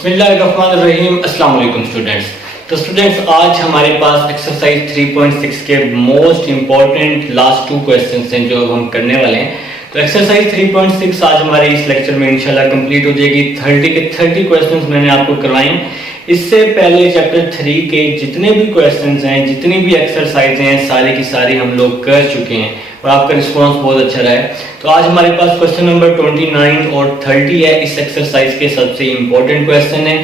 बिस्मिल्लाहिर्रहमानिर्रहीम। अस्सलाम वालेकुम स्टूडेंट्स। तो स्टूडेंट्स, आज हमारे पास एक्सरसाइज 3.6 के मोस्ट इंपॉर्टेंट लास्ट 2 क्वेश्चंस हैं जो हम करने वाले हैं। तो एक्सरसाइज 3.6 आज हमारे इस लेक्चर में इंशाल्लाह कंप्लीट हो जाएगी। 30 के 30 क्वेश्चंस मैंने आपको करवाए। इससे पहले चैप्टर 3 के जितने भी क्वेश्चंस हैं, जितनी भी एक्सरसाइज हैं, सारी की सारी हम लोग कर चुके हैं और आपका रिस्पांस बहुत अच्छा रहा है। तो आज हमारे पास क्वेश्चन नंबर 29 और 30 है। इस एक्सरसाइज के सबसे इंपॉर्टेंट क्वेश्चन है।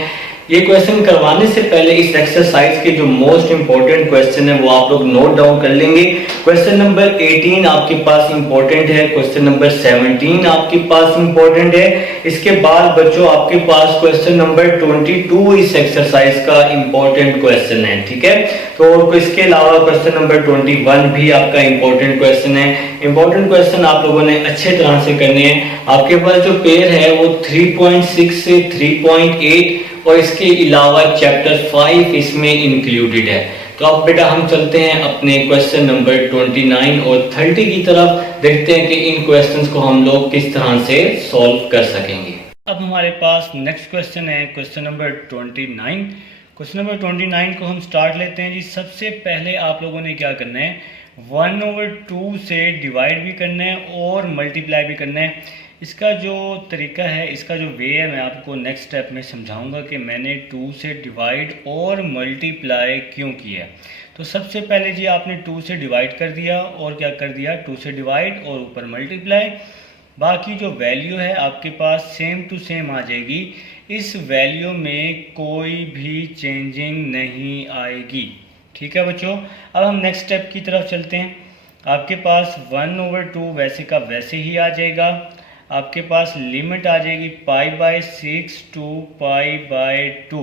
ये क्वेश्चन करवाने से पहले इस एक्सरसाइज के जो मोस्ट इंपॉर्टेंट क्वेश्चन है वो आप लोग नोट डाउन कर लेंगे। क्वेश्चन नंबर 18 आपके पास इंपॉर्टेंट है, क्वेश्चन नंबर 17 आपके पास इंपॉर्टेंट है। इसके बाद बच्चों आपके पास क्वेश्चन नंबर 22 इस एक्सरसाइज का इंपॉर्टेंट क्वेश्चन है, ठीक है। तो और इसके अलावा क्वेश्चन नंबर 21 भी आपका इंपॉर्टेंट क्वेश्चन है। इंपॉर्टेंट क्वेश्चन आप लोगों ने अच्छे तरह से करने हैं। आपके पास जो पेयर है वो 3.6 से 3.8 और इसके अलावा चैप्टर 5 इसमें इंक्लूडेड है। तो अब बेटा हम चलते हैं अपने क्वेश्चन नंबर 29 और 30 की तरफ। देखते हैं कि इन क्वेश्चंस को हम लोग किस तरह से सॉल्व कर सकेंगे। अब हमारे पास नेक्स्ट क्वेश्चन है क्वेश्चन नंबर 29। क्वेश्चन नंबर 29 को हम स्टार्ट लेते हैं जी। सबसे पहले आप लोगों ने क्या करना है, 1/2 से डिवाइड भी करना है और मल्टीप्लाई भी करना है। इसका जो तरीका है, इसका जो वे है, मैं आपको नेक्स्ट स्टेप में समझाऊंगा कि मैंने 2 से डिवाइड और मल्टीप्लाई क्यों किया। तो सबसे पहले जी आपने 2 से डिवाइड कर दिया और क्या कर दिया, 2 से डिवाइड और ऊपर मल्टीप्लाई। बाकी जो वैल्यू है आपके पास सेम टू सेम आ जाएगी। इस वैल्यू में कोई भी चेंजिंग नहीं आएगी, ठीक है बच्चों। अब हम नेक्स्ट स्टेप की तरफ चलते हैं। आपके पास 1/2 वैसे का वैसे ही आ जाएगा। आपके पास लिमिट आ जाएगी π/6 टू π/2।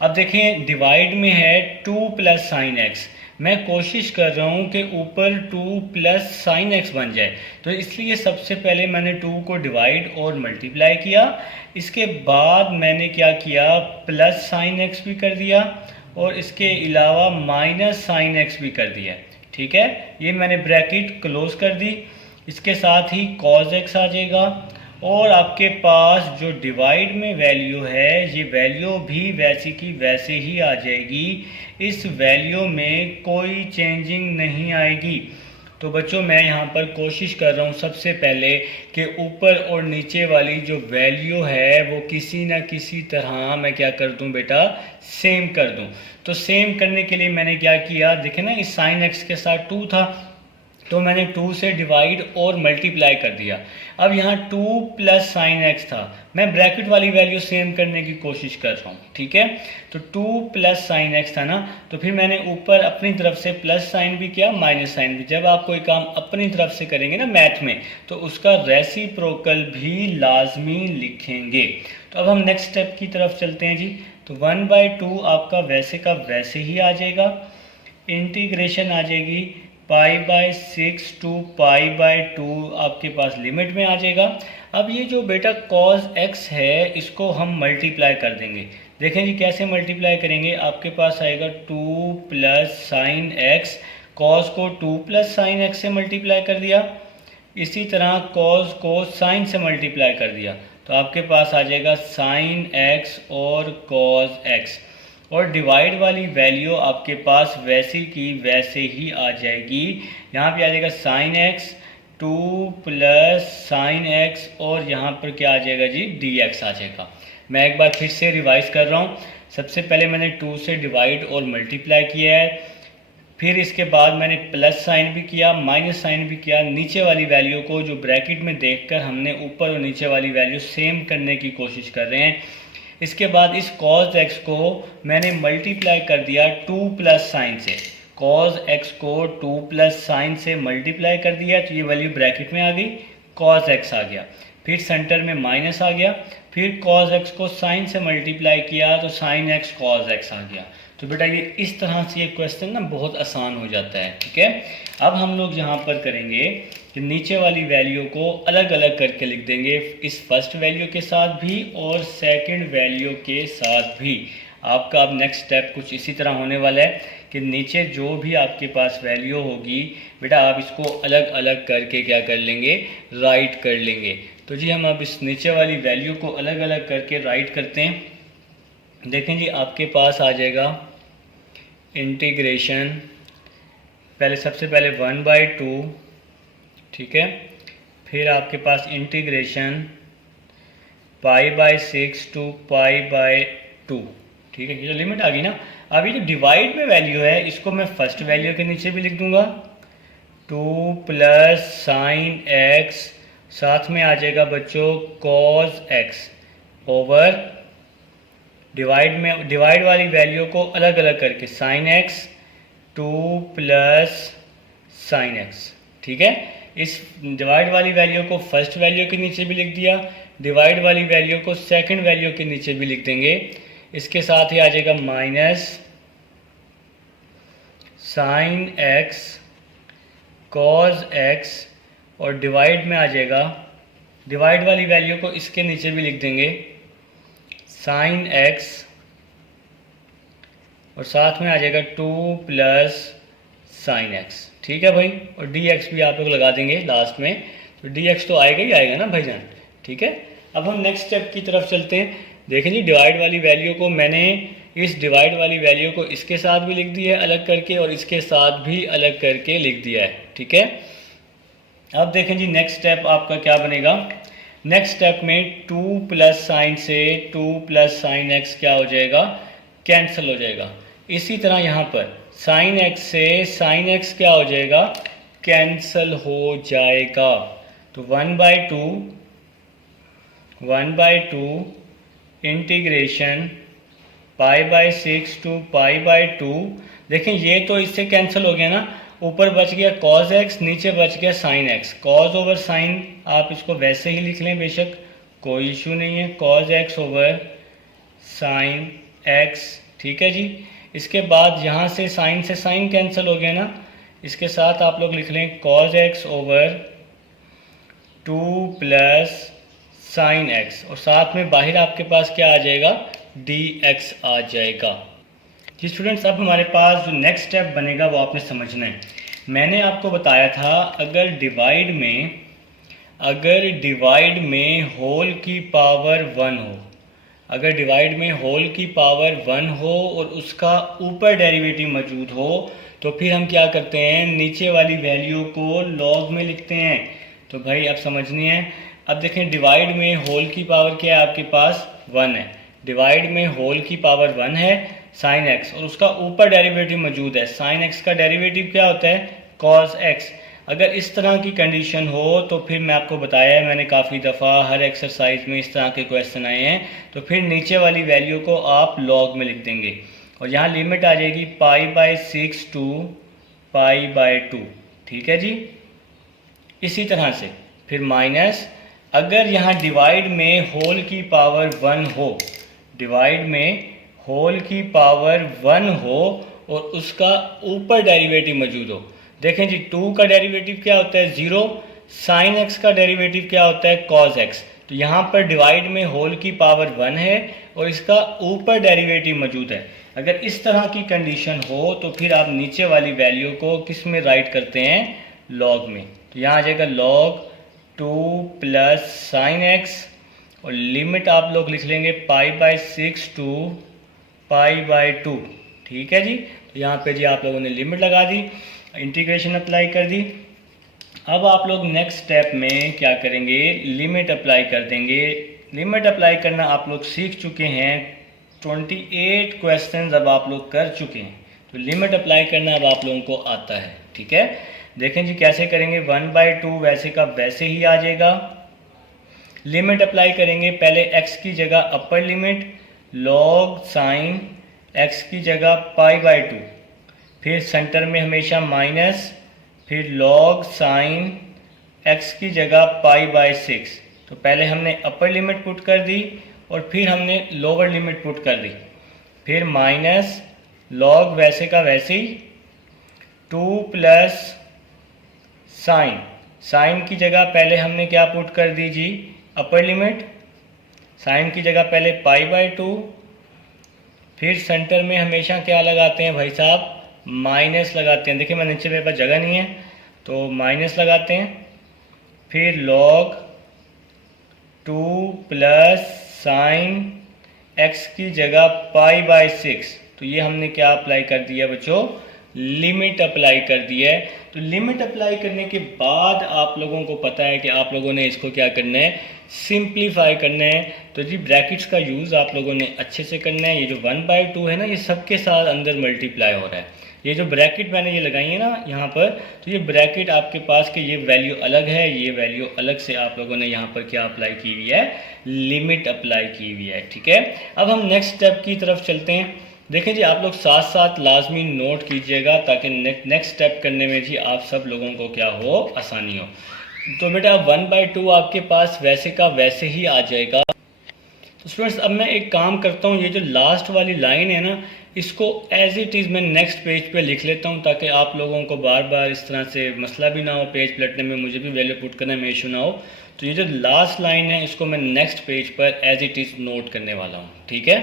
अब देखें डिवाइड में है 2 प्लस साइन एक्स। मैं कोशिश कर रहा हूँ कि ऊपर 2 प्लस साइन एक्स बन जाए, तो इसलिए सबसे पहले मैंने 2 को डिवाइड और मल्टीप्लाई किया। इसके बाद मैंने क्या किया, प्लस साइन एक्स भी कर दिया और इसके अलावा माइनस साइन एक्स भी कर दिया, ठीक है। ये मैंने ब्रैकेट क्लोज कर दी। इसके साथ ही cos x आ जाएगा और आपके पास जो डिवाइड में वैल्यू है, ये वैल्यू भी वैसी की वैसे ही आ जाएगी। इस वैल्यू में कोई चेंजिंग नहीं आएगी। तो बच्चों मैं यहाँ पर कोशिश कर रहा हूँ सबसे पहले कि ऊपर और नीचे वाली जो वैल्यू है वो किसी न किसी तरह मैं क्या कर दूँ बेटा, सेम कर दूँ। तो सेम करने के लिए मैंने क्या किया, देखें ना, इस साइन एक्स के साथ 2 था तो मैंने 2 से डिवाइड और मल्टीप्लाई कर दिया। अब यहाँ 2 प्लस साइन एक्स था, मैं ब्रैकेट वाली वैल्यू सेम करने की कोशिश कर रहा हूँ, ठीक है। तो 2 प्लस साइन एक्स था ना, तो फिर मैंने ऊपर अपनी तरफ से प्लस साइन भी किया, माइनस साइन भी। जब आप कोई काम अपनी तरफ से करेंगे ना मैथ में, तो उसका रेसिप्रोकल भी लाजमी लिखेंगे। तो अब हम नेक्स्ट स्टेप की तरफ चलते हैं जी। तो 1/2 आपका वैसे का वैसे ही आ जाएगा। इंटीग्रेशन आ जाएगी π/6 टू π/2 आपके पास लिमिट में आ जाएगा। अब ये जो बेटा cos x है इसको हम मल्टीप्लाई कर देंगे। देखें जी कैसे मल्टीप्लाई करेंगे। आपके पास आएगा 2 प्लस साइन एक्स। cos को 2 प्लस साइन एक्स से मल्टीप्लाई कर दिया, इसी तरह cos को साइन से मल्टीप्लाई कर दिया, तो आपके पास आ जाएगा साइन x और cos x। और डिवाइड वाली वैल्यू आपके पास वैसी की वैसे ही आ जाएगी। यहाँ पे आ जाएगा sine x 2 plus sine x और यहाँ पर क्या आ जाएगा जी, dx आ जाएगा। मैं एक बार फिर से रिवाइज कर रहा हूँ। सबसे पहले मैंने 2 से डिवाइड और मल्टीप्लाई किया है, फिर इसके बाद मैंने प्लस साइन भी किया, माइनस साइन भी किया। नीचे वाली वैल्यू को जो ब्रैकेट में देखकर हमने ऊपर और नीचे वाली वैल्यू सेम करने की कोशिश कर रहे हैं। इसके बाद इस cos x को मैंने मल्टीप्लाई कर दिया 2 प्लस साइन से। cos x को 2 प्लस साइन से मल्टीप्लाई कर दिया तो ये वैल्यू ब्रैकेट में आ गई, cos x आ गया। फिर सेंटर में माइनस आ गया, फिर cos x को साइन से मल्टीप्लाई किया तो साइन x cos x आ गया। तो बेटा ये इस तरह से ये क्वेश्चन ना बहुत आसान हो जाता है, ठीक है। अब हम लोग यहाँ पर करेंगे कि नीचे वाली वैल्यू को अलग अलग करके लिख देंगे, इस फर्स्ट वैल्यू के साथ भी और सेकंड वैल्यू के साथ भी। आपका अब नेक्स्ट स्टेप कुछ इसी तरह होने वाला है कि नीचे जो भी आपके पास वैल्यू होगी बेटा आप इसको अलग अलग करके क्या कर लेंगे, राइट कर लेंगे। तो जी हम अब इस नीचे वाली वैल्यू को अलग अलग करके राइट करते हैं। देखें जी, आपके पास आ जाएगा इंटीग्रेशन, पहले सबसे पहले 1/2, ठीक है, फिर आपके पास इंटीग्रेशन π/6 टू π/2, ठीक है। ये जो लिमिट आ गई ना, अब ये जो डिवाइड में वैल्यू है इसको मैं फर्स्ट वैल्यू के नीचे भी लिख दूंगा 2 प्लस साइन एक्स, साथ में आ जाएगा बच्चों कॉस एक्स ओवर डिवाइड वाली वैल्यू को अलग अलग करके sine x 2 plus sine x, ठीक है। इस डिवाइड वाली वैल्यू को फर्स्ट वैल्यू के नीचे भी लिख दिया, डिवाइड वाली वैल्यू को सेकंड वैल्यू के नीचे भी लिख देंगे। इसके साथ ही आ जाएगा minus sine x cos x, और डिवाइड में आ जाएगा, डिवाइड वाली वैल्यू को इसके नीचे भी लिख देंगे साइन एक्स, और साथ में आ जाएगा 2 प्लस साइन एक्स, ठीक है भाई। और डी एक्स भी आप लोग लगा देंगे लास्ट में, तो डी एक्स तो आएगा ही आएगा ना भाईजान, ठीक है। अब हम नेक्स्ट स्टेप की तरफ चलते हैं। देखें जी, डिवाइड वाली वैल्यू को मैंने इस डिवाइड वाली वैल्यू को इसके साथ भी लिख दिया है अलग करके, और इसके साथ भी अलग करके लिख दिया है, ठीक है। अब देखें जी, नेक्स्ट स्टेप आपका क्या बनेगा। नेक्स्ट स्टेप में 2 प्लस साइन से 2 प्लस साइन एक्स क्या हो जाएगा, कैंसिल हो जाएगा। इसी तरह यहाँ पर साइन एक्स से साइन एक्स क्या हो जाएगा, कैंसिल हो जाएगा। तो 1/2 इंटीग्रेशन π/6 टू π/2, देखें ये तो इससे कैंसिल हो गया ना, ऊपर बच गया cos x, नीचे बच गया sin x, cos over sine आप इसको वैसे ही लिख लें, बेशक कोई इशू नहीं है, cos x over sin x, ठीक है जी। इसके बाद यहाँ से साइन से साइन कैंसिल हो गया ना, इसके साथ आप लोग लिख लें cos x over 2 plus sine x, और साथ में बाहर आपके पास क्या आ जाएगा, dx आ जाएगा। जी स्टूडेंट्स, अब हमारे पास जो नेक्स्ट स्टेप बनेगा वो आपने समझना है। मैंने आपको बताया था अगर डिवाइड में होल की पावर 1 हो, अगर डिवाइड में होल की पावर 1 हो और उसका ऊपर डेरिवेटिव मौजूद हो, तो फिर हम क्या करते हैं, नीचे वाली वैल्यू को लॉग में लिखते हैं। तो भाई अब समझनी है। अब देखें, डिवाइड में होल की पावर क्या है, आपके पास 1 है, डिवाइड में होल की पावर 1 है साइन एक्स, और उसका ऊपर डेरिवेटिव मौजूद है। साइन एक्स का डेरिवेटिव क्या होता है, कॉस एक्स। अगर इस तरह की कंडीशन हो तो फिर मैं आपको बताया है, मैंने काफ़ी दफ़ा हर एक्सरसाइज में इस तरह के क्वेश्चन आए हैं, तो फिर नीचे वाली वैल्यू को आप लॉग में लिख देंगे, और यहाँ लिमिट आ जाएगी π/6 टू π/2, ठीक है जी। इसी तरह से फिर माइनस, अगर यहाँ डिवाइड में होल की पावर 1 हो, डिवाइड में होल की पावर 1 हो और उसका ऊपर डेरिवेटिव मौजूद हो, देखें जी 2 का डेरिवेटिव क्या होता है 0, साइन एक्स का डेरिवेटिव क्या होता है कॉस एक्स। तो यहाँ पर डिवाइड में होल की पावर 1 है और इसका ऊपर डेरिवेटिव मौजूद है। अगर इस तरह की कंडीशन हो तो फिर आप नीचे वाली वैल्यू को किस में राइट करते हैं, लॉग में। तो यहाँ आ जाएगा लॉग 2 प्लस साइन एक्स, और लिमिट आप लोग लिख लेंगे π/6 टू π/2, ठीक है जी। तो यहाँ पे जी आप लोगों ने लिमिट लगा दी, इंटीग्रेशन अप्लाई कर दी। अब आप लोग नेक्स्ट स्टेप में क्या करेंगे, लिमिट अप्लाई कर देंगे। लिमिट अप्लाई करना आप लोग सीख चुके हैं, 28 क्वेश्चंस अब आप लोग कर चुके हैं, तो लिमिट अप्लाई करना अब आप लोगों को आता है, ठीक है। देखें जी कैसे करेंगे, 1/2 वैसे का वैसे ही आ जाएगा। लिमिट अप्लाई करेंगे, पहले x की जगह upper limit log sign x की जगह π/2, फिर सेंटर में हमेशा माइनस, फिर लॉग साइन x की जगह π/6। तो पहले हमने अपर लिमिट पुट कर दी और फिर हमने लोअर लिमिट पुट कर दी, फिर माइनस लॉग वैसे का वैसे ही 2 प्लस साइन की जगह पहले हमने क्या पुट कर दी जी, अपर लिमिट, साइन की जगह पहले π/2, फिर सेंटर में हमेशा क्या लगाते हैं भाई साहब, माइनस लगाते हैं। देखिए मैं नीचे मेरे पास जगह नहीं है तो माइनस लगाते हैं, फिर लॉग 2 प्लस साइन x की जगह π/6, तो ये हमने क्या अप्लाई कर दिया बच्चों, लिमिट अप्लाई कर दी है। तो लिमिट अप्लाई करने के बाद आप लोगों को पता है कि आप लोगों ने इसको क्या करना है, सिंप्लीफाई करना है। तो जी ब्रैकेट्स का यूज़ आप लोगों ने अच्छे से करना है। ये जो 1/2 है ना, ये सबके साथ अंदर मल्टीप्लाई हो रहा है। ये जो ब्रैकेट मैंने ये लगाई है ना यहाँ पर, तो ये ब्रैकेट आपके पास के ये वैल्यू अलग है, ये वैल्यू अलग से आप लोगों ने यहाँ पर क्या अप्लाई की हुई है, लिमिट अप्लाई की हुई है। ठीक है, अब हम नेक्स्ट स्टेप की तरफ चलते हैं। देखें जी, आप लोग साथ साथ लाजमी नोट कीजिएगा ताकि नेक्स्ट स्टेप करने में जी आप सब लोगों को क्या हो, आसानी हो। तो बेटा 1/2 आपके पास वैसे का वैसे ही आ जाएगा। तो स्टूडेंट्स अब मैं एक काम करता हूँ, ये जो लास्ट वाली लाइन है ना, इसको एज इट इज़ मैं नेक्स्ट पेज पे लिख लेता हूँ ताकि आप लोगों को बार बार इस तरह से मसला भी ना हो, पेज पलटने में मुझे भी वैल्यू पुट करने में इशू ना हो। तो ये जो लास्ट लाइन है इसको मैं नेक्स्ट पेज पर एज इट इज़ नोट करने वाला हूँ। ठीक है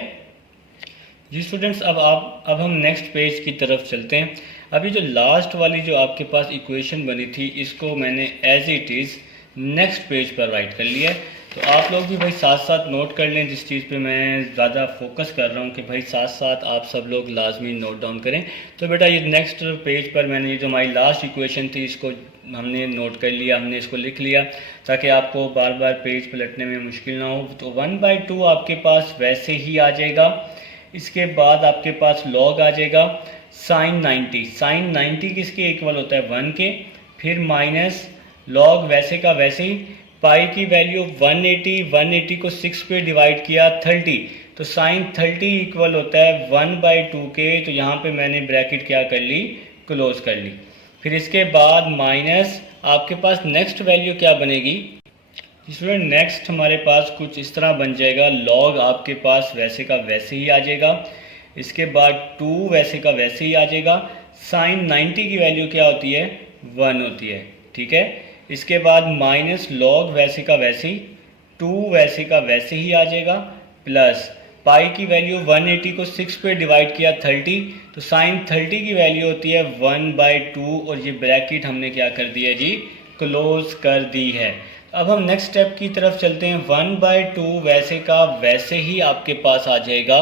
जी स्टूडेंट्स, अब हम नेक्स्ट पेज की तरफ चलते हैं। अभी जो लास्ट वाली जो आपके पास इक्वेशन बनी थी, इसको मैंने as it is next page पर राइट कर लिया है। तो आप लोग भी भाई साथ साथ नोट कर लें, जिस चीज़ पे मैं ज़्यादा फोकस कर रहा हूँ कि भाई साथ साथ आप सब लोग लाजमी नोट डाउन करें। तो बेटा ये नेक्स्ट पेज पर मैंने ये जो हमारी लास्ट इक्वेशन थी इसको हमने नोट कर लिया, हमने इसको लिख लिया ताकि आपको बार बार पेज पलटने में मुश्किल ना हो। तो 1/2 आपके पास वैसे ही आ जाएगा। इसके बाद आपके पास लॉग आ जाएगा sin 90। sin 90 किसके इक्वल होता है, 1 के। फिर माइनस लॉग वैसे का वैसे ही, पाई की वैल्यू 180 को 6 पे डिवाइड किया 30, तो sin 30 इक्वल होता है 1/2 के। तो यहाँ पे मैंने ब्रैकेट क्या कर ली, क्लोज कर ली। फिर इसके बाद माइनस आपके पास नेक्स्ट वैल्यू क्या बनेगी स्टूडेंट, नेक्स्ट हमारे पास कुछ इस तरह बन जाएगा, लॉग आपके पास वैसे का वैसे ही आ जाएगा। इसके बाद 2 वैसे का वैसे ही आ जाएगा। sin 90 की वैल्यू क्या होती है, 1 होती है। ठीक है, इसके बाद माइनस लॉग वैसे का वैसे ही, 2 वैसे का वैसे ही आ जाएगा, प्लस पाई की वैल्यू 180 को 6 पे डिवाइड किया 30, तो sin 30 की वैल्यू होती है 1/2। और ये ब्रैकेट हमने क्या कर दिया जी, क्लोज कर दी है। अब हम नेक्स्ट स्टेप की तरफ चलते हैं। 1/2 वैसे का वैसे ही आपके पास आ जाएगा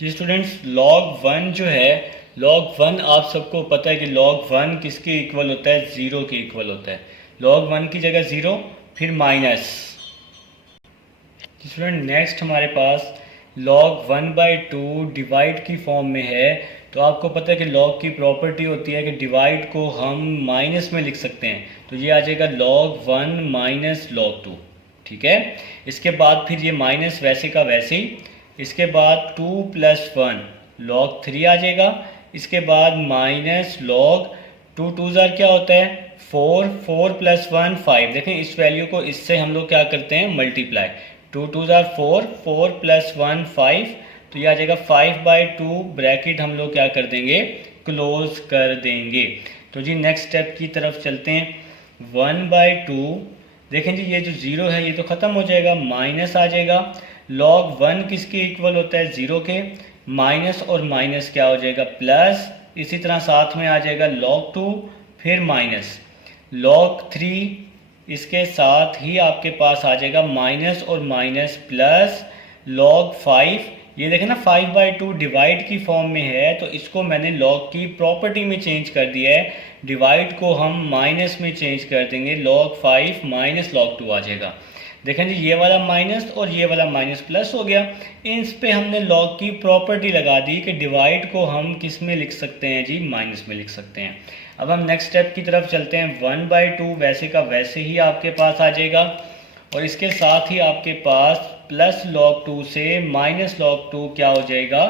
जी स्टूडेंट्स। log 1 जो है, log 1 आप सबको पता है कि log 1 किसके इक्वल होता है, 0 के इक्वल होता है। log 1 की जगह 0, फिर माइनस। स्टूडेंट नेक्स्ट हमारे पास log 1/2 डिवाइड की फॉर्म में है। तो आपको पता है कि log की प्रॉपर्टी होती है कि डिवाइड को हम माइनस में लिख सकते हैं। तो ये आ जाएगा log 1 माइनस log 2। ठीक है, इसके बाद फिर ये माइनस वैसे का वैसे ही। इसके बाद 2 + 1 log 3 आ जाएगा। इसके बाद माइनस log 2 2 क्या होता है, 4 4 + 1 5। देखें इस वैल्यू को इससे हम लोग क्या करते हैं, मल्टीप्लाई। 2 2 4 4 + 1 5, तो ये आ जाएगा 5/2। ब्रैकेट हम लोग क्या कर देंगे, क्लोज कर देंगे। तो जी नेक्स्ट स्टेप की तरफ चलते हैं। 1/2 देखें जी, ये जो 0 है ये तो ख़त्म हो जाएगा, माइनस आ जाएगा। log 1 किसके इक्वल होता है, 0 के। माइनस और माइनस क्या हो जाएगा, प्लस। इसी तरह साथ में आ जाएगा log 2, फिर माइनस log 3, इसके साथ ही आपके पास आ जाएगा माइनस और माइनस प्लस log 5। ये देखें ना 5/2 डिवाइड की फॉर्म में है, तो इसको मैंने log की प्रॉपर्टी में चेंज कर दिया है। डिवाइड को हम माइनस में चेंज कर देंगे, log 5 माइनस log 2 आ जाएगा। देखें जी, ये वाला माइनस और ये वाला माइनस प्लस हो गया। इन पे हमने log की प्रॉपर्टी लगा दी कि डिवाइड को हम किस में लिख सकते हैं जी, माइनस में लिख सकते हैं। अब हम नेक्स्ट स्टेप की तरफ चलते हैं। 1/2 वैसे का वैसे ही आपके पास आ जाएगा, और इसके साथ ही आपके पास प्लस log 2 से माइनस log 2 क्या हो जाएगा,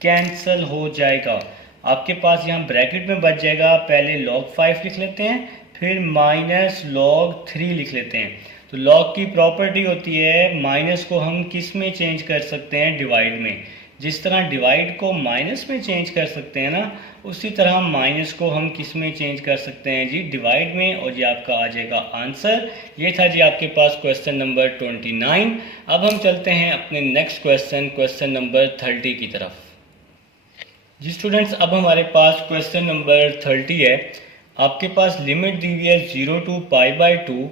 कैंसिल हो जाएगा। आपके पास यहाँ ब्रैकेट में बच जाएगा, पहले log 5 लिख लेते हैं, फिर माइनस log 3 लिख लेते हैं। तो log की प्रॉपर्टी होती है, माइनस को हम किस में चेंज कर सकते हैं, डिवाइड में। जिस तरह डिवाइड को माइनस में चेंज कर सकते हैं ना, उसी तरह माइनस को हम किस में चेंज कर सकते हैं जी, डिवाइड में। और ये आपका आ जाएगा आंसर। ये था जी आपके पास क्वेश्चन नंबर 29। अब हम चलते हैं अपने नेक्स्ट क्वेश्चन नंबर 30 की तरफ। जी स्टूडेंट्स, अब हमारे पास क्वेश्चन नंबर 30 है। आपके पास लिमिट दी हुई है 0 to π/2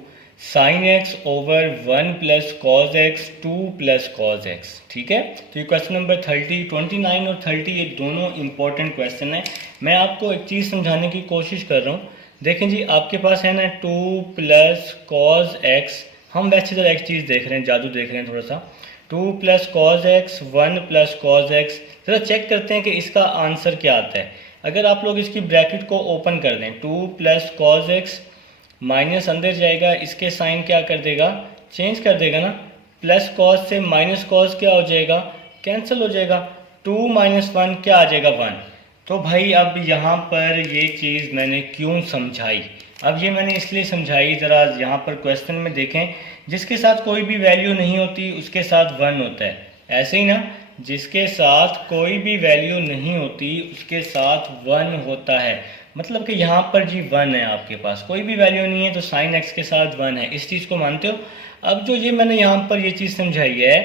sine x over 1 plus cos x 2 plus cos x. ठीक है, तो ये क्वेश्चन नंबर 29 और 30 ये दोनों इंपॉर्टेंट क्वेश्चन है। मैं आपको एक चीज़ समझाने की कोशिश कर रहा हूँ। देखें जी, आपके पास है ना 2 प्लस कॉज एक्स, हम वैसे तो एक चीज़ देख रहे हैं, जादू देख रहे हैं थोड़ा सा। 2 plus cos x 1 plus cos x, जरा चेक करते हैं कि इसका आंसर क्या आता है। अगर आप लोग इसकी ब्रैकेट को ओपन कर दें, 2 प्लस कॉज एक्स माइनस अंदर जाएगा, इसके साइन क्या कर देगा, चेंज कर देगा ना। प्लस कॉज से माइनस कॉज क्या हो जाएगा, कैंसिल हो जाएगा। 2 माइनस 1 क्या आ जाएगा, 1। तो भाई अब यहाँ पर ये चीज़ मैंने क्यों समझाई, अब ये मैंने इसलिए समझाई, ज़रा यहाँ पर क्वेश्चन में देखें, जिसके साथ कोई भी वैल्यू नहीं होती उसके साथ 1 होता है, ऐसे ही ना, जिसके साथ कोई भी वैल्यू नहीं होती उसके साथ 1 होता है। मतलब कि यहाँ पर जी 1 है, आपके पास कोई भी वैल्यू नहीं है तो साइन एक्स के साथ 1 है, इस चीज़ को मानते हो। अब जो ये मैंने यहाँ पर ये चीज़ समझाई है,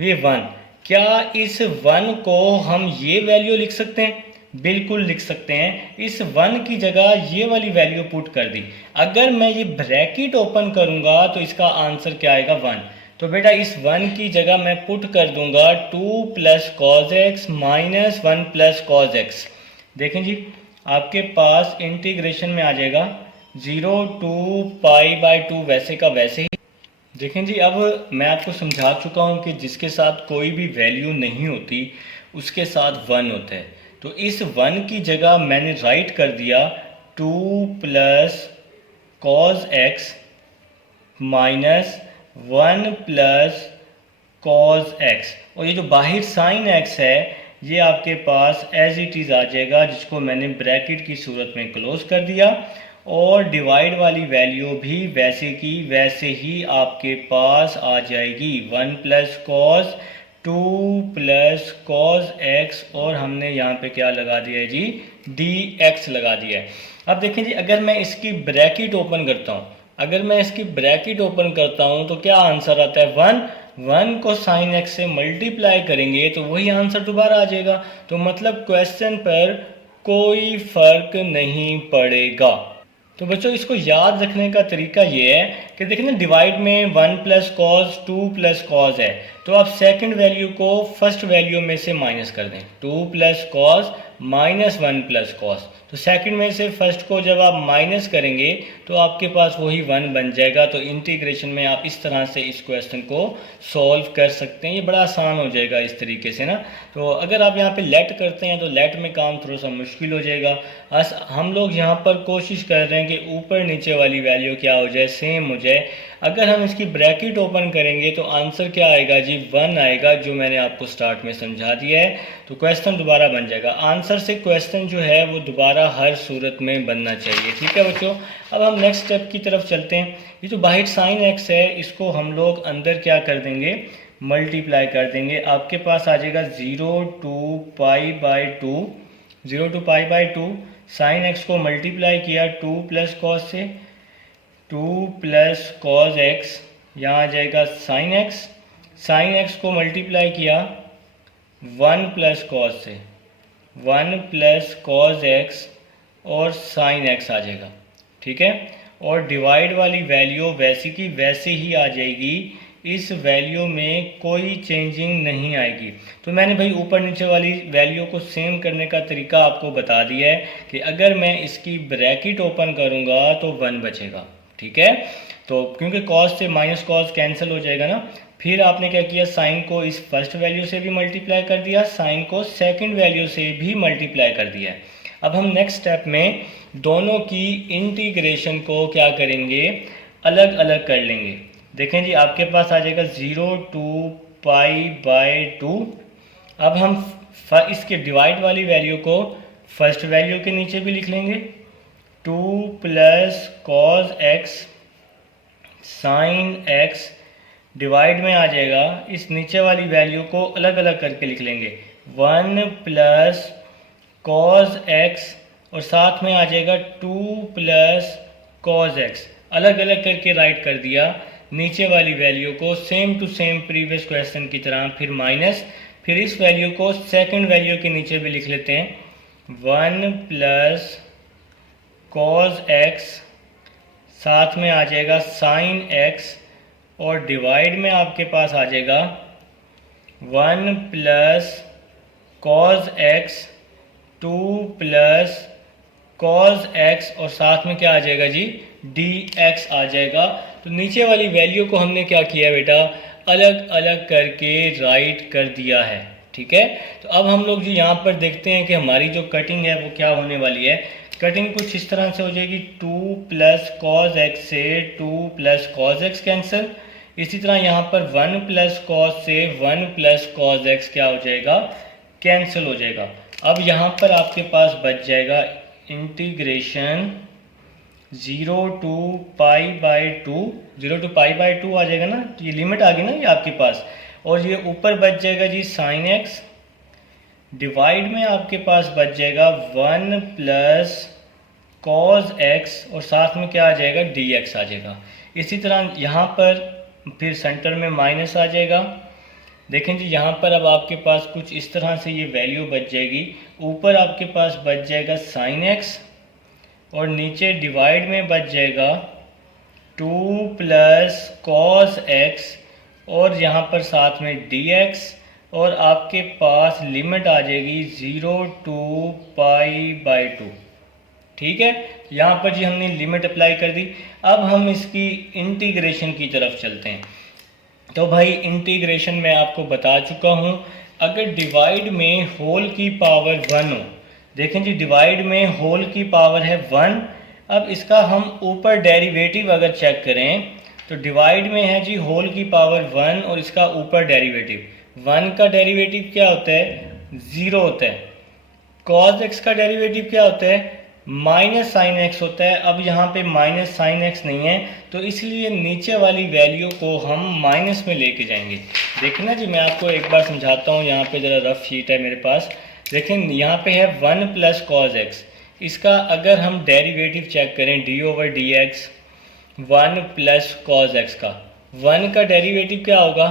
ये 1, क्या इस 1 को हम ये वैल्यू लिख सकते हैं, बिल्कुल लिख सकते हैं। इस 1 की जगह ये वाली वैल्यू पुट कर दी, अगर मैं ये ब्रैकेट ओपन करूँगा तो इसका आंसर क्या आएगा, 1। तो बेटा इस 1 की जगह मैं पुट कर दूंगा 2 plus cos x minus 1 plus cos x. देखें जी, आपके पास इंटीग्रेशन में आ जाएगा 0 टू पाई बाय 2 वैसे का वैसे ही। देखें जी, अब मैं आपको समझा चुका हूँ कि जिसके साथ कोई भी वैल्यू नहीं होती उसके साथ 1 होता है। तो इस 1 की जगह मैंने राइट कर दिया 2 plus cos x minus 1 plus cos x, और ये जो बाहर साइन एक्स है ये आपके पास एज इट इज़ आ जाएगा, जिसको मैंने ब्रैकेट की सूरत में क्लोज कर दिया, और डिवाइड वाली वैल्यू भी वैसे की वैसे ही आपके पास आ जाएगी, 1 plus cause 2 plus cos x, और हमने यहाँ पे क्या लगा दिया है जी, डी एक्स लगा दिया है। अब देखें जी, अगर मैं इसकी ब्रैकेट ओपन करता हूँ, अगर मैं इसकी ब्रैकेट ओपन करता हूँ तो क्या आंसर आता है, 1। 1 को साइन एक्स से मल्टीप्लाई करेंगे तो वही आंसर दोबारा आ जाएगा। तो मतलब क्वेश्चन पर कोई फर्क नहीं पड़ेगा। तो बच्चों इसको याद रखने का तरीका ये है कि देखिए ना, डिवाइड में 1 प्लस कॉज 2 प्लस कॉज है, तो आप सेकंड वैल्यू को फर्स्ट वैल्यू में से माइनस कर दें, 2 plus cause minus 1 plus cause. तो सेकंड में से फर्स्ट को जब आप माइनस करेंगे तो आपके पास वही 1 बन जाएगा। तो इंटीग्रेशन में आप इस तरह से इस क्वेश्चन को सॉल्व कर सकते हैं, ये बड़ा आसान हो जाएगा इस तरीके से ना। तो अगर आप यहाँ पे लेट करते हैं तो लेट में काम थोड़ा सा मुश्किल हो जाएगा। हम लोग यहाँ पर कोशिश कर रहे हैं कि ऊपर नीचे वाली वैल्यू क्या हो जाए, सेम हो जाए। अगर हम इसकी ब्रैकेट ओपन करेंगे तो आंसर क्या आएगा जी, 1 आएगा, जो मैंने आपको स्टार्ट में समझा दिया है। तो क्वेश्चन दोबारा बन जाएगा, आंसर से क्वेश्चन जो है वो दोबारा हर सूरत में बनना चाहिए। ठीक है बच्चों, अब हम नेक्स्ट स्टेप की तरफ चलते हैं। ये जो बाहर साइन एक्स है इसको हम लोग अंदर क्या कर देंगे, मल्टीप्लाई कर देंगे। आपके पास आ जाएगा 0 to pi by 2, 0 to pi by 2, sine x को मल्टीप्लाई किया 2 प्लस कॉस से, 2 प्लस कॉज एक्स, यहाँ आ जाएगा साइन एक्स, साइन एक्स को मल्टीप्लाई किया 1 प्लस कॉज से, 1 प्लस कॉज एक्स और साइन एक्स आ जाएगा। ठीक है, और डिवाइड वाली वैल्यू वैसी की वैसे ही आ जाएगी, इस वैल्यू में कोई चेंजिंग नहीं आएगी। तो मैंने भाई ऊपर नीचे वाली वैल्यू को सेम करने का तरीका आपको बता दिया है कि अगर मैं इसकी ब्रैकेट ओपन करूँगा तो 1 बचेगा। ठीक है, तो क्योंकि कॉस से माइनस कॉस कैंसिल हो जाएगा ना। फिर आपने क्या किया, साइन को इस फर्स्ट वैल्यू से भी मल्टीप्लाई कर दिया, साइन को सेकंड वैल्यू से भी मल्टीप्लाई कर दिया। अब हम नेक्स्ट स्टेप में दोनों की इंटीग्रेशन को क्या करेंगे, अलग अलग कर लेंगे। देखें जी, आपके पास आ जाएगा 0 टू पाई बाय 2। अब हम इसके डिवाइड वाली वैल्यू को फर्स्ट वैल्यू के नीचे भी लिख लेंगे, 2 plus cos x sine x, divide में आ जाएगा, इस नीचे वाली वैल्यू को अलग अलग करके लिख लेंगे, 1 प्लस कॉज एक्स, और साथ में आ जाएगा 2 प्लस कॉज एक्स, अलग अलग करके राइट कर दिया। नीचे वाली वैल्यू को same to same previous question की तरह फिर माइनस, फिर इस वैल्यू को सेकंड वैल्यू के नीचे भी लिख लेते हैं, 1 प्लस कॉज एक्स साथ में आ जाएगा साइन एक्स, और डिवाइड में आपके पास आ जाएगा 1 plus cos x, 2 plus cos x, और साथ में क्या आ जाएगा जी, डी एक्स आ जाएगा। तो नीचे वाली वैल्यू को हमने क्या किया बेटा, अलग अलग करके राइट कर दिया है। ठीक है, तो अब हम लोग जी यहाँ पर देखते हैं कि हमारी जो कटिंग है वो क्या होने वाली है। कटिंग कुछ इस तरह से हो जाएगी, 2 प्लस कॉज एक्स से 2 प्लस कॉज एक्स कैंसिल। इसी तरह यहाँ पर 1 प्लस कॉज से 1 प्लस कॉज एक्स क्या हो जाएगा, कैंसिल हो जाएगा। अब यहाँ पर आपके पास बच जाएगा इंटीग्रेशन 0 to π/2, 0 to π/2 आ जाएगा ना, तो ये लिमिट आ गई ना ये आपके पास, और ये ऊपर बच जाएगा जी साइन एक्स, डिवाइड में आपके पास बच जाएगा 1 प्लस कॉज एक्स, और साथ में क्या आ जाएगा, डी एक्स आ जाएगा। इसी तरह यहाँ पर फिर सेंटर में माइनस आ जाएगा। देखें जी यहाँ पर अब आपके पास कुछ इस तरह से ये वैल्यू बच जाएगी, ऊपर आपके पास बच जाएगा साइन एक्स, और नीचे डिवाइड में बच जाएगा 2 प्लस कॉस एक्स, और यहाँ पर साथ में डी एक्स, और आपके पास लिमिट आ जाएगी 0 to π/2। ठीक है, यहाँ पर जी हमने लिमिट अप्लाई कर दी। अब हम इसकी इंटीग्रेशन की तरफ चलते हैं। तो भाई इंटीग्रेशन मैं आपको बता चुका हूँ, अगर डिवाइड में होल की पावर 1 हो, देखें जी डिवाइड में होल की पावर है 1। अब इसका हम ऊपर डेरिवेटिव अगर चेक करें तो डिवाइड में है जी होल की पावर 1, और इसका ऊपर डेरिवेटिव 1 का डेरिवेटिव क्या होता है, 0 होता है। कॉज एक्स का डेरिवेटिव क्या होता है, माइनस साइन एक्स होता है। अब यहाँ पे माइनस साइन एक्स नहीं है, तो इसलिए नीचे वाली वैल्यू को हम माइनस में लेके जाएंगे। देखें ना जी, मैं आपको एक बार समझाता हूँ, यहाँ पे ज़रा रफ शीट है मेरे पास। देखें यहाँ पे है 1 प्लस कॉज एक्स, इसका अगर हम डेरिवेटिव चेक करें d/dx 1 प्लस कॉज एक्स का, 1 का डेरिवेटिव क्या होगा,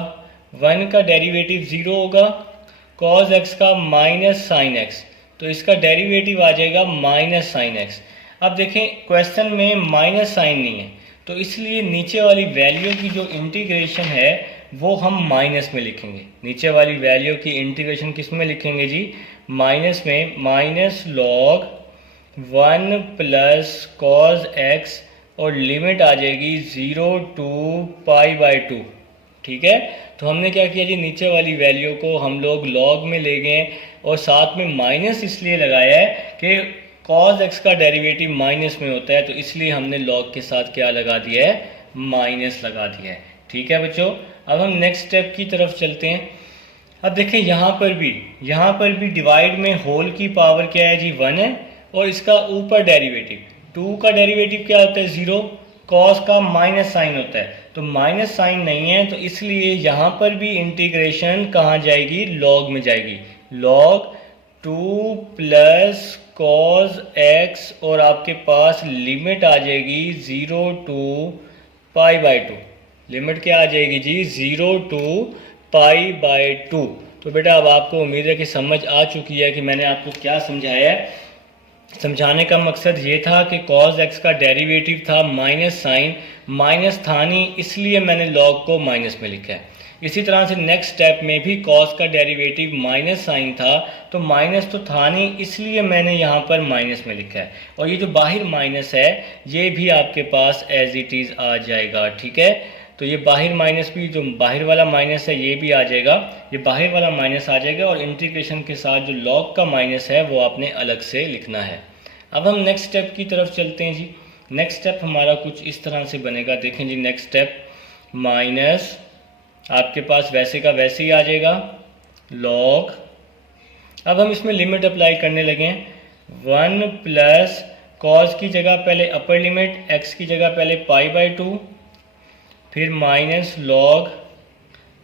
1 का डेरिवेटिव 0 होगा, कॉज एक्स का माइनस साइन एक्स, तो इसका डेरिवेटिव आ जाएगा माइनस साइन एक्स। अब देखें क्वेश्चन में माइनस साइन नहीं है, तो इसलिए नीचे वाली वैल्यू की जो इंटीग्रेशन है वो हम माइनस में लिखेंगे। नीचे वाली वैल्यू की इंटीग्रेशन किस में लिखेंगे जी, माइनस में। Minus log 1 plus cos x, और लिमिट आ जाएगी 0 to π/2। ठीक है, तो हमने क्या किया जी, नीचे वाली वैल्यू को हम लोग लॉग में ले गए, और साथ में माइनस इसलिए लगाया है कि कॉज एक्स का डेरिवेटिव माइनस में होता है, तो इसलिए हमने लॉग के साथ क्या लगा दिया है, माइनस लगा दिया है। ठीक है बच्चों, अब हम नेक्स्ट स्टेप की तरफ चलते हैं। अब देखें यहाँ पर भी डिवाइड में होल की पावर क्या है जी, 1 है, और इसका ऊपर डेरिवेटिव 2 का डेरिवेटिव क्या होता है, 0, कॉस का माइनस साइन होता है, तो माइनस साइन नहीं है, तो इसलिए यहाँ पर भी इंटीग्रेशन कहाँ जाएगी, लॉग में जाएगी। लॉग 2 प्लस कॉस एक्स, और आपके पास लिमिट आ जाएगी 0 to π/2। लिमिट क्या आ जाएगी जी, 0 to π/2। तो बेटा अब आपको उम्मीद है कि समझ आ चुकी है कि मैंने आपको क्या समझाया है। समझाने का मकसद ये था कि कॉज एक्स का डेरिवेटिव था माइनस साइन, माइनस था नहीं, इसलिए मैंने लॉग को माइनस में लिखा है। इसी तरह से नेक्स्ट स्टेप में भी कॉस का डेरिवेटिव माइनस साइन था, तो माइनस तो था नहीं, इसलिए मैंने यहाँ पर माइनस में लिखा है। और ये जो बाहर माइनस है ये भी आपके पास एज इट इज़ आ जाएगा। ठीक है, तो ये बाहर माइनस भी, जो बाहर वाला माइनस है ये भी आ जाएगा, ये बाहर वाला माइनस आ जाएगा, और इंटीग्रेशन के साथ जो लॉग का माइनस है वो आपने अलग से लिखना है। अब हम नेक्स्ट स्टेप की तरफ चलते हैं जी। नेक्स्ट स्टेप हमारा कुछ इस तरह से बनेगा। देखें जी, नेक्स्ट स्टेप माइनस आपके पास वैसे का वैसे ही आ जाएगा, लॉग। अब हम इसमें लिमिट अप्लाई करने लगे हैं। 1 प्लस कॉस की जगह पहले अपर लिमिट, एक्स की जगह पहले π/2, फिर माइनस लॉग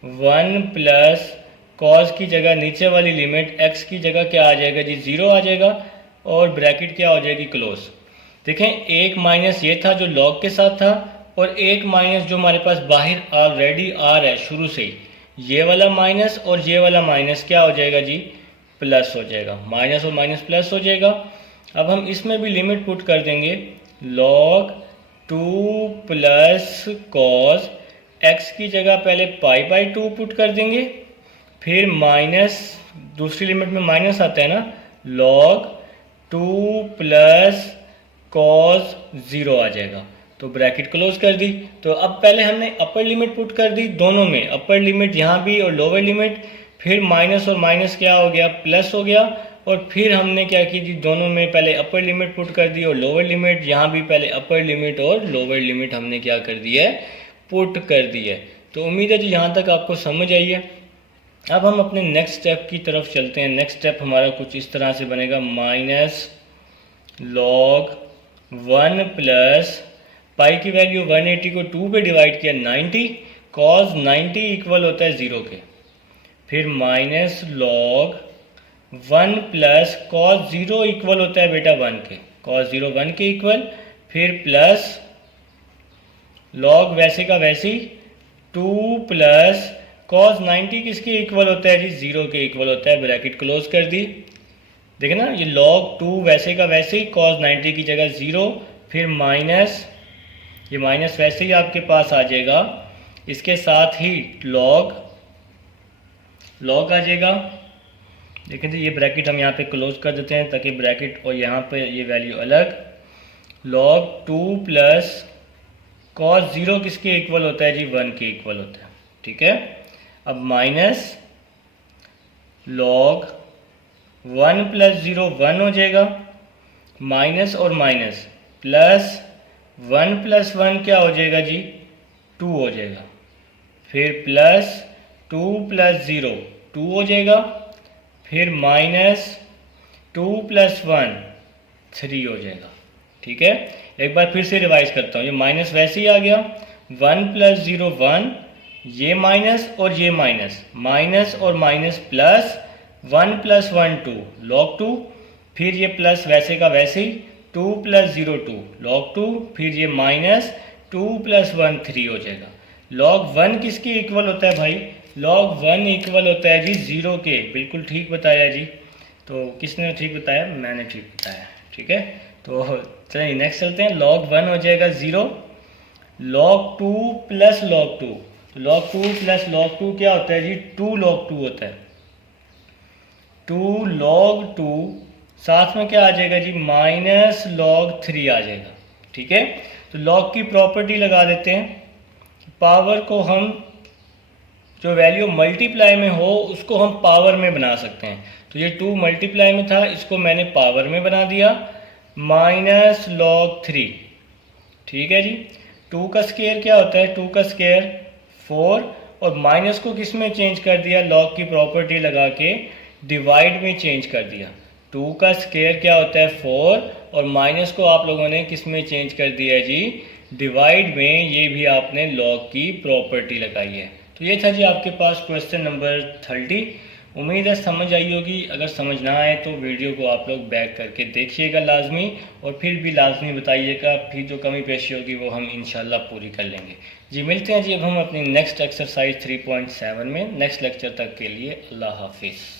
1 प्लस कॉस की जगह नीचे वाली लिमिट, एक्स की जगह क्या आ जाएगा जी, 0 आ जाएगा, और ब्रैकेट क्या हो जाएगी, क्लोज। देखें एक माइनस ये था जो लॉग के साथ था, और एक माइनस जो हमारे पास बाहर ऑलरेडी आ रहा है शुरू से ही, ये वाला माइनस और ये वाला माइनस क्या हो जाएगा जी, प्लस हो जाएगा। माइनस और माइनस प्लस हो जाएगा। अब हम इसमें भी लिमिट पुट कर देंगे, लॉग 2 प्लस कॉस, एक्स की जगह पहले पाई बाई 2 पुट कर देंगे, फिर माइनस, दूसरी लिमिट में माइनस आता है ना, लॉग 2 प्लस कॉस 0 आ जाएगा। तो ब्रैकेट क्लोज कर दी। तो अब पहले हमने अपर लिमिट पुट कर दी दोनों में, अपर लिमिट यहाँ भी और लोअर लिमिट, फिर माइनस और माइनस क्या हो गया, प्लस हो गया, और फिर हमने क्या की जी, दोनों में पहले अपर लिमिट पुट कर दी और लोअर लिमिट, यहाँ भी पहले अपर लिमिट और लोअर लिमिट हमने क्या कर दी है, पुट कर दी है। तो उम्मीद है जी यहाँ तक आपको समझ आई है। अब हम अपने नेक्स्ट स्टेप की तरफ चलते हैं। नेक्स्ट स्टेप हमारा कुछ इस तरह से बनेगा, माइनस लॉग 1 प्लस पाई की वैल्यू 180 को 2 पे डिवाइड किया 90, कॉस 90 इक्वल होता है 0 के, फिर minus log 1 plus cos 0 equal होता है बेटा 1 के, कॉस 0 1 के इक्वल, फिर प्लस लॉग वैसे का वैसे ही 2 प्लस कॉस 90 किसके इक्वल होता है जी, 0 के इक्वल होता है। ब्रैकेट क्लोज कर दी। देखे ना, ये लॉग 2 वैसे का वैसे ही, कॉस 90 की जगह 0, फिर माइनस, ये माइनस वैसे ही आपके पास आ जाएगा, इसके साथ ही लॉग आ जाएगा। देखें तो ये ब्रैकेट हम यहाँ पे क्लोज कर देते हैं ताकि ब्रैकेट और यहाँ पे ये वैल्यू अलग, लॉग 2 प्लस कॉस 0 किसके इक्वल होता है जी, 1 के इक्वल होता है। ठीक है, अब माइनस लॉग 1 प्लस 0 1 हो जाएगा, माइनस और माइनस प्लस 1 प्लस 1 क्या हो जाएगा जी, 2 हो जाएगा, फिर प्लस 2 प्लस 0 2 हो जाएगा, फिर माइनस 2 प्लस 1 3 हो जाएगा। ठीक है, एक बार फिर से रिवाइज करता हूँ, ये माइनस वैसे ही आ गया, 1 प्लस 0 1, ये माइनस और ये माइनस, माइनस और माइनस प्लस 1 प्लस 1 2 लॉग 2, फिर ये प्लस वैसे का वैसे ही 2 प्लस 0 2 लॉग 2, फिर ये माइनस 2 प्लस 1 3 हो जाएगा। लॉग 1 किसके इक्वल होता है भाई, लॉग 1 इक्वल होता है जी 0 के। बिल्कुल ठीक बताया जी। तो किसने ठीक बताया, मैंने ठीक बताया। ठीक है, तो चलिए नेक्स्ट चलते हैं। लॉग 1 हो जाएगा 0, log 2 plus log 2, log 2 plus log 2 क्या होता है जी, 2 लॉग 2 होता है, 2 लॉग 2, साथ में क्या आ जाएगा जी, माइनस लॉग 3 आ जाएगा। ठीक है, तो लॉग की प्रॉपर्टी लगा देते हैं, पावर को हम जो वैल्यू मल्टीप्लाई में हो उसको हम पावर में बना सकते हैं। तो ये 2 मल्टीप्लाई में था, इसको मैंने पावर में बना दिया, माइनस लॉग 3। ठीक है जी, 2 का स्क्वायर क्या होता है, 2 का स्क्वायर 4, और माइनस को किस में चेंज कर दिया, लॉग की प्रॉपर्टी लगा के डिवाइड में चेंज कर दिया। 2 का स्क्वायर क्या होता है 4, और माइनस को आप लोगों ने किस में चेंज कर दिया है जी, डिवाइड में। ये भी आपने लॉग की प्रॉपर्टी लगाई है। तो ये था जी आपके पास क्वेश्चन नंबर 30। उम्मीद है समझ आई होगी। अगर समझ ना आए तो वीडियो को आप लोग बैक करके देखिएगा लाजमी, और फिर भी लाजमी बताइएगा, फिर जो कमी पेशी होगी वो हम इंशाल्लाह पूरी कर लेंगे जी। मिलते हैं जी अब हम अपनी नेक्स्ट एक्सरसाइज 3.7 में नेक्स्ट लेक्चर तक के लिए। अल्लाह हाफिज़।